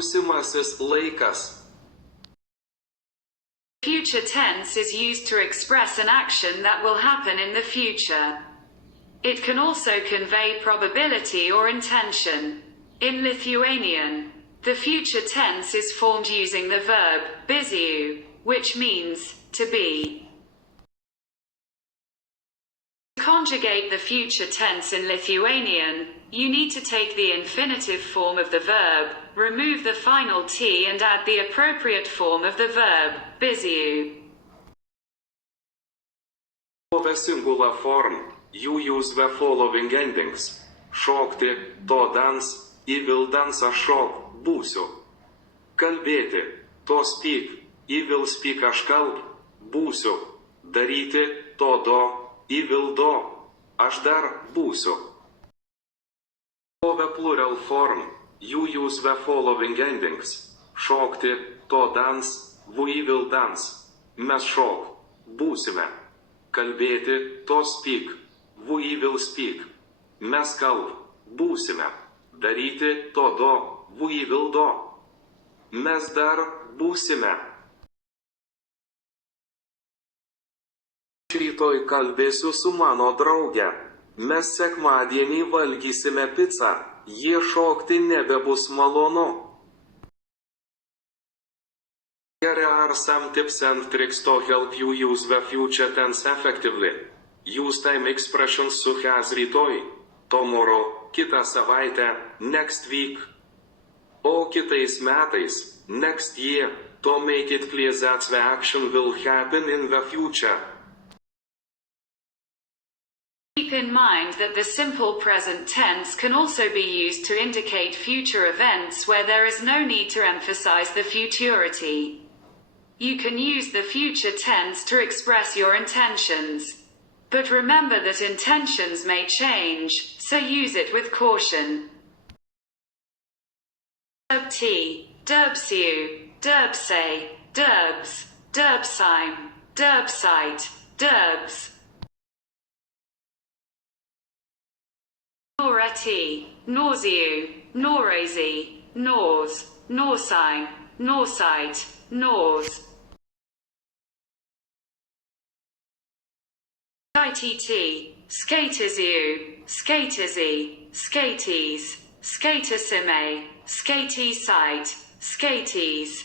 Būsimasis laikas. Future tense is used to express an action that will happen in the future. It can also convey probability or intention. In Lithuanian, the future tense is formed using the verb "būsiu," which means to be. To conjugate the future tense in Lithuanian, you need to take the infinitive form of the verb, remove the final t and add the appropriate form of the verb, būsiu. For the singular form, you use the following endings. Šokti, to dance, I will dance, aš šok, būsiu. Kalbėti, to speak, I will speak, aš kalb, būsiu. Daryti, to do, I will do, aš dar, būsiu. For the plural form, you use the following endings. Šokti, to dance, we will dance. Mes šok, būsime. Kalbėti, to speak, we will speak. Mes kalb, būsime. Daryti, to do, we will do. Mes dar, būsime. Rytoj kalbėsiu su mano drauge. Mes sekmadienį valgysime picą. Jie šokti nebebus malonu. Here are some tips and tricks to help you use the future tense effectively. Use time expressions such as rytoj, tomorrow, kitą savaitę, next week. O kitais metais, next year, to make it clear that the action will happen in the future. Keep in mind that the simple present tense can also be used to indicate future events where there is no need to emphasize the futurity. You can use the future tense to express your intentions. But remember that intentions may change, so use it with caution. Derbti, derbsiu, derbse, derbs, derbsheim, derbsite, derbs. Noreti, nausiu, norazi, nors, norsine, norsite, nors. Skaityti, skatisiu, skatisi, skaties, skatisime, skatisite, skaties.